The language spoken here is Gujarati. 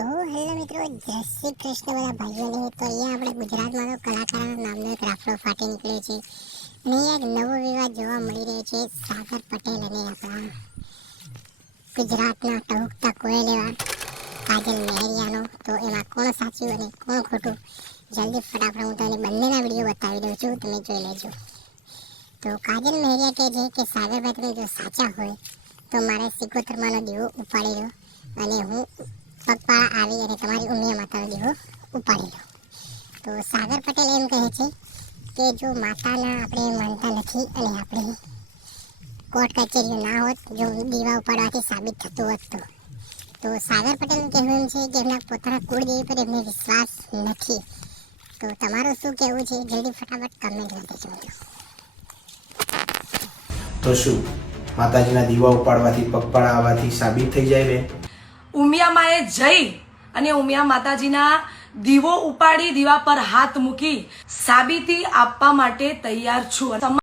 તો હેલો મિત્રો, જય શ્રી કૃષ્ણ બધા ભાઈઓને. તો અહીંયા આપણે ગુજરાતમાં તો કલાકારોના નામનો એક રાફડો ફાટી નીકળ્યો છે. અને એક નવો વિવાદ જોવા મળી રહ્યો છે, સાગર પટેલ અને આપણા ગુજરાતના ટહુકતા કોયલ એવા કાજલ મહેરિયાનો. તો એમાં કોણ સાચું અને કોણ ખોટું? જલ્દી ફટાફટ હું તમને બંનેના વીડિયો બતાવી દઉં છું, તમે જોઈ લેજો. તો કાજલ મહેરિયા કહે છે કે, સાગરભાઈ, તમે જો સાચા હોય, તો મારે સિકોતરમાંનો દીવો ઉપાડી લો અને હું પગપાળા આવી અને તમારી ઉમિયા માતાનો દીવો ઉપાડી લો. તો સાગર પટેલ એમ કહે છે કે જો માતાના આપણે માનતા નથી અને આપણે કોર્ટ કચેરીઓ ના હોત, જો દીવા ઉપાડવાથી સાબિત થતું હોત તો. તો સાગર પટેલનું કહેવું એમ છે કે એમના પોતાના કુળદેવી પર એમને વિશ્વાસ નથી. તો તમારું શું કહેવું છે? જલ્દી ફટાફટ કમેન્ટ કરી દેજો તો શું? માતાજીના દીવા ઉપાડવાથી, પગપાળા આવવાથી સાબિત થઈ જાય બેન? ઉમિયામાએ જઈ અને ઉમિયા માતાજીના દીવો ઉપાડી, દીવા પર હાથ મૂકી સાબિતી આપવા માટે તૈયાર છું.